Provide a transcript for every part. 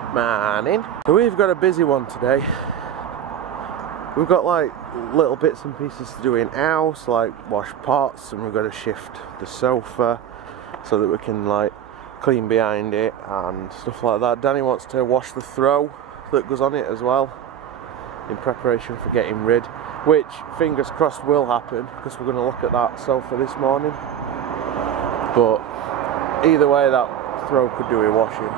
Morning. So we've got a busy one today. We've got like little bits and pieces to do in house, like wash pots, and we've got to shift the sofa so that we can like clean behind it and stuff like that. Danny wants to wash the throw that goes on it as well, in preparation for getting rid, which fingers crossed will happen because we're going to look at that sofa this morning. But either way, that throw could do with washing.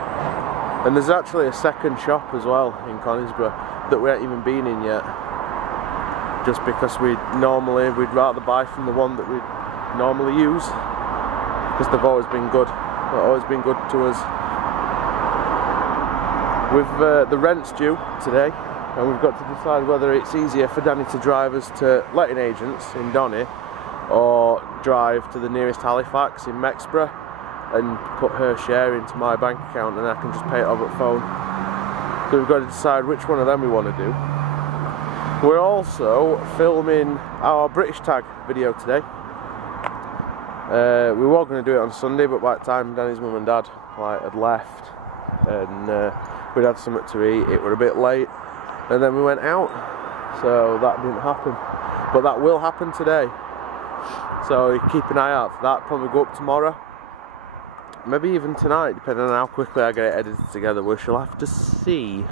And there's actually a second shop as well in Conisbrough that we haven't even been in yet, just because we'd rather buy from the one that we normally use, because they've always been good. They've always been good to us. The rent's due today, and we've got to decide whether it's easier for Danny to drive us to letting agents in Donny, or drive to the nearest Halifax in Mexborough and put her share into my bank account, and I can just pay it over the phone. So we've got to decide which one of them we want to do. We're also filming our British tag video today. We were going to do it on Sunday, but by the time Danny's mum and dad had left and we'd had something to eat, it were a bit late, and then we went out, so that didn't happen. But that will happen today, so keep an eye out for that. Probably go up tomorrow, maybe even tonight, depending on how quickly I get it edited together. We shall have to see.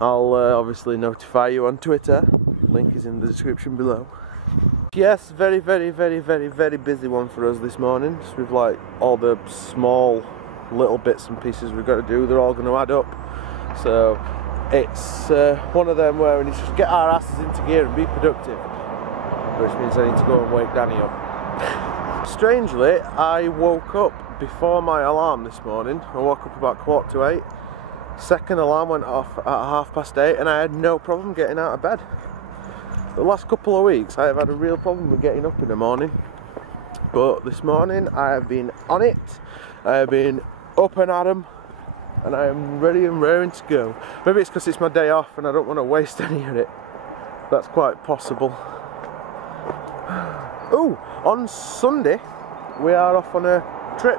I'll obviously notify you on Twitter. Link is in the description below. Yes, very busy one for us this morning. Just with like all the small little bits and pieces we've got to do. They're all going to add up. So it's one of them where we need to just get our asses into gear and be productive. Which means I need to go and wake Danny up. Strangely, I woke up before my alarm this morning. I woke up about 7:45. Second alarm went off at 8:30, and I had no problem getting out of bed. The last couple of weeks I have had a real problem with getting up in the morning, but this morning I have been on it. I have been up and at 'em, and I am ready and raring to go. Maybe it's because it's my day off and I don't want to waste any of it. That's quite possible. Oh, on Sunday we are off on a trip.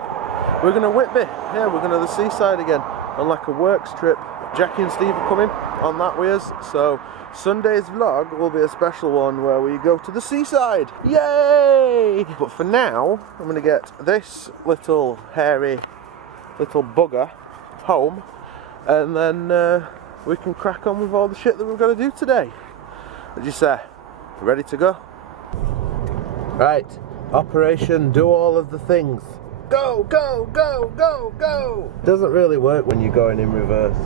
We're going to Whitby. Yeah, we're going to the seaside again on like a works trip. Jackie and Steve are coming on that with us, so Sunday's vlog will be a special one where we go to the seaside. Yay! But for now, I'm going to get this little hairy little bugger home, and then we can crack on with all the shit that we've got to do today. What do you say? Ready to go? Right, operation do all of the things. Go, go, go, go, go! Doesn't really work when you're going in reverse.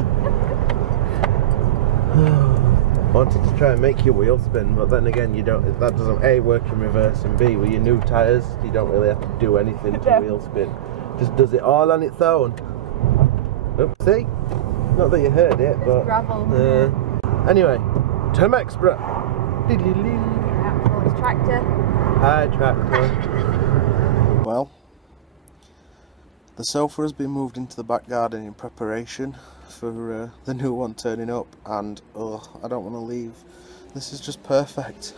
Wanted to try and make your wheel spin, but then again, you don't. That doesn't A, work in reverse, and B, with your new tyres, you don't really have to do anything to wheel spin. Just does it all on its own. Oops, see? Not that you heard it, but anyway, to Mexborough. Tractor. Hi, tractor. Well, the sofa has been moved into the back garden in preparation for the new one turning up, and I don't want to leave. This is just perfect.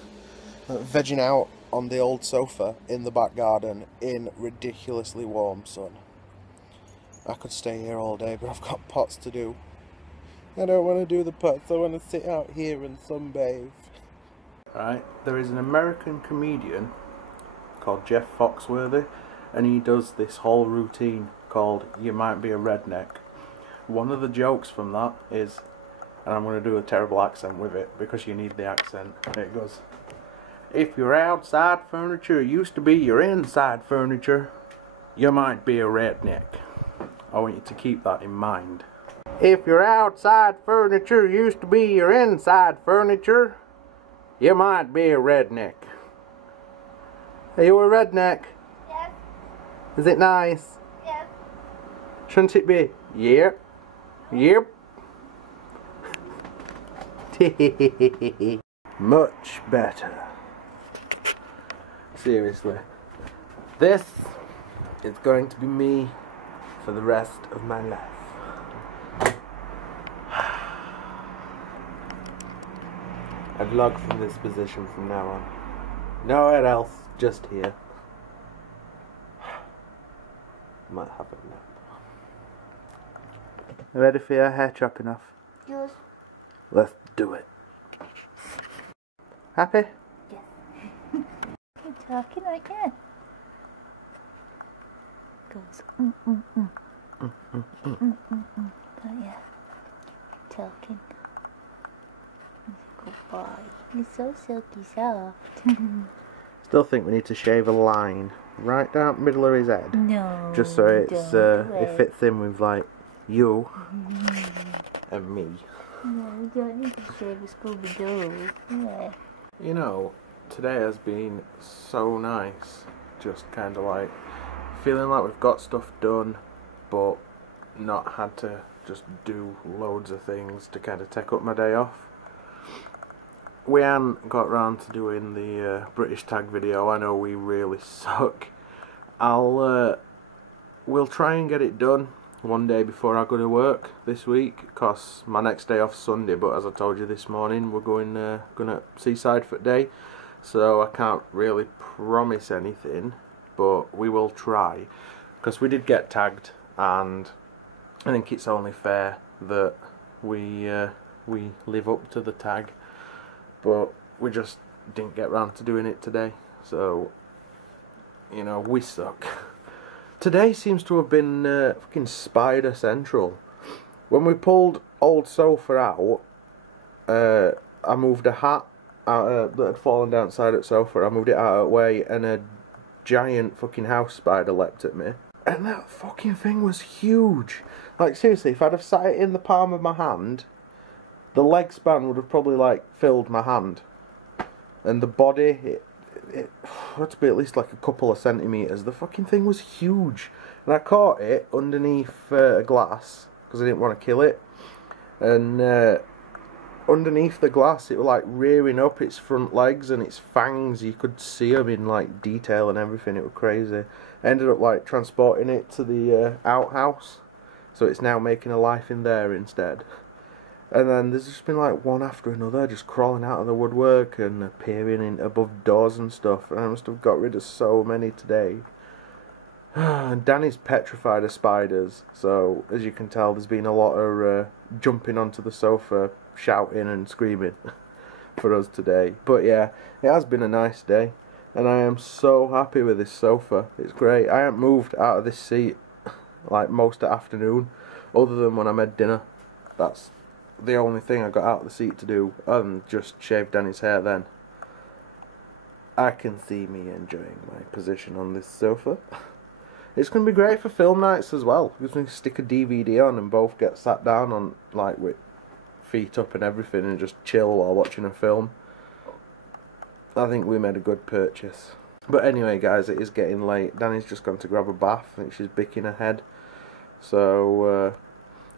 Vegging out on the old sofa in the back garden in ridiculously warm sun. I could stay here all day, but I've got pots to do. I don't want to do the pots, I want to sit out here and sunbathe. Right, there is an American comedian called Jeff Foxworthy, and he does this whole routine called You Might Be A Redneck. One of the jokes from that is, and I'm going to do a terrible accent with it because you need the accent, it goes, if your outside furniture used to be your inside furniture, you might be a redneck. I want you to keep that in mind. If your outside furniture used to be your inside furniture, you might be a redneck. Are you a redneck? Yes. Is it nice? Yes. Shouldn't it be? Yep. Yep. Much better. Seriously. This is going to be me for the rest of my life. I vlog from this position from now on. Nowhere else, just here. Might have a nap. Ready for your hair chopping off? Yes. Let's do it. Happy? Yes. Keep talking like that. Goes But yeah, talking. Good boy. He's so silky soft. Still think we need to shave a line right down the middle of his head. No. Just so it fits in with like you and me. No, you don't need to shave a Scooby-Doo. Yeah. You know, today has been so nice. Just kind of like feeling like we've got stuff done, but not had to just do loads of things to kind of take up my day off. We hadn't got round to doing the British tag video. I know we really suck. We'll try and get it done one day before I go to work this week, because my next day off's Sunday, but as I told you this morning, we're gonna Seaside for the day, so I can't really promise anything, but we will try, because we did get tagged, and I think it's only fair that we live up to the tag, but we just didn't get round to doing it today, so, you know, we suck. Today seems to have been fucking spider central. When we pulled old sofa out, I moved a hat out, that had fallen down outside the sofa. I moved it out of the way, and a giant fucking house spider leapt at me. And that fucking thing was huge. Like, seriously, if I'd have sat it in the palm of my hand, the leg span would have probably like filled my hand, and the body, it had to be at least like a couple of centimetres. The fucking thing was huge, and I caught it underneath a glass because I didn't want to kill it, and underneath the glass it was like rearing up its front legs and its fangs. You could see them in like detail and everything. It was crazy. I ended up like transporting it to the outhouse, so it's now making a life in there instead. And then there's just been like one after another just crawling out of the woodwork and appearing in above doors and stuff, and I must have got rid of so many today. And Danny's petrified of spiders, so as you can tell there's been a lot of jumping onto the sofa, shouting and screaming for us today. But yeah, it has been a nice day, and I am so happy with this sofa. It's great. I haven't moved out of this seat like most of the afternoon, other than when I made dinner. That's the only thing I got out of the seat to do, other than just shave Danny's hair then. I can see me enjoying my position on this sofa. It's going to be great for film nights as well, because we can stick a DVD on and both get sat down on, like, with feet up and everything, and just chill while watching a film. I think we made a good purchase. But anyway guys, it is getting late. Danny's just gone to grab a bath. I think she's bicking her head. So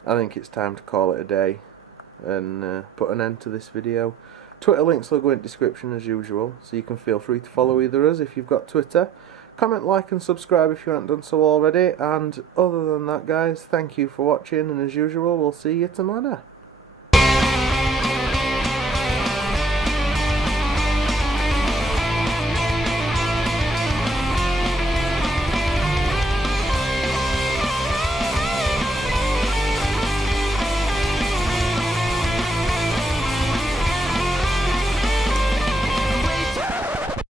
I think it's time to call it a day and put an end to this video. Twitter links will go in the description as usual, so you can feel free to follow either us if you've got Twitter. Comment, like and subscribe if you haven't done so already, and other than that guys, thank you for watching, and as usual we'll see you tomorrow.